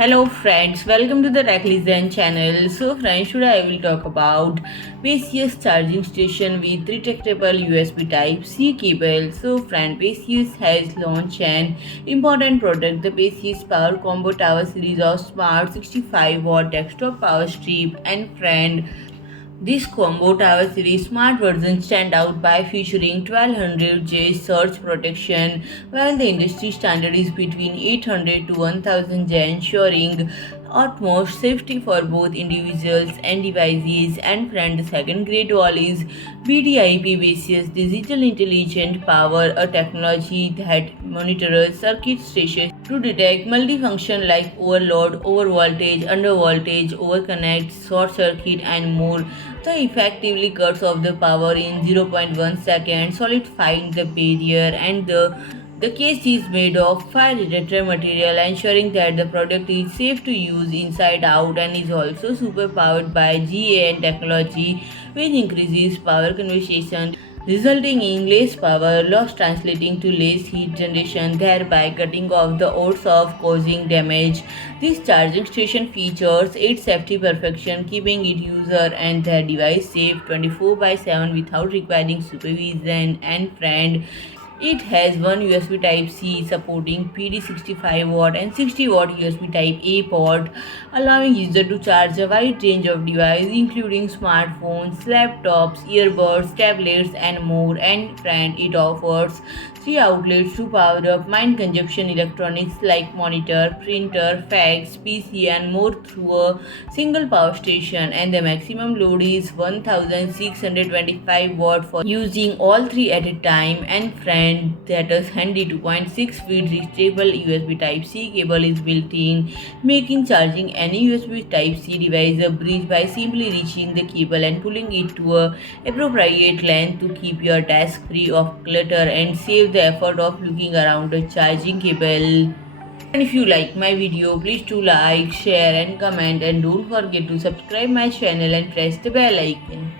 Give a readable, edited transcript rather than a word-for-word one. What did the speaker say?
Hello friends, welcome to the Tech channel. So friends, today I will talk about Baseus charging station with retractable USB Type-C cable. So friend, Baseus has launched an important product, the Baseus PowerCombo Tower series of smart 65-watt desktop power strip. And friend, this combo tower series smart version stand out by featuring 1200 J surge protection, while the industry standard is between 800 to 1000 J, ensuring utmost safety for both individuals and devices. And friend, the second great wall is BDIP basis digital intelligent power, a technology that monitors circuit stations to detect multifunction like overload, overvoltage, undervoltage, overconnect, short circuit, and more. The effectively cuts off the power in zero point 0.1 seconds, solidifying the barrier. And the case is made of fire-retardant material, ensuring that the product is safe to use inside out, and is also superpowered by GaN technology, which increases power conversion, resulting in less power loss, translating to less heat generation, thereby cutting off the odds of causing damage. This charging station features 8 safety perfection, keeping it user and their device safe 24 by 7 without requiring supervision. And friend, it has one USB Type-C supporting PD 65-watt and 60-watt USB Type-A port, allowing user to charge a wide range of devices including smartphones, laptops, earbuds, tablets, and more. And friend, it offers 3 outlets to power up mind consumption electronics like monitor, printer, fax, PC, and more through a single power station. And the maximum load is 1625 watt for using all three at a time. And friend, that is handy 2.6 feet reachable USB Type-C cable is built in, making charging any USB Type-C device a breeze by simply reaching the cable and pulling it to a appropriate length to keep your desk free of clutter and save the effort of looking around a charging cable. And if you like my video, please do like, share and comment, and don't forget to subscribe my channel and press the bell icon.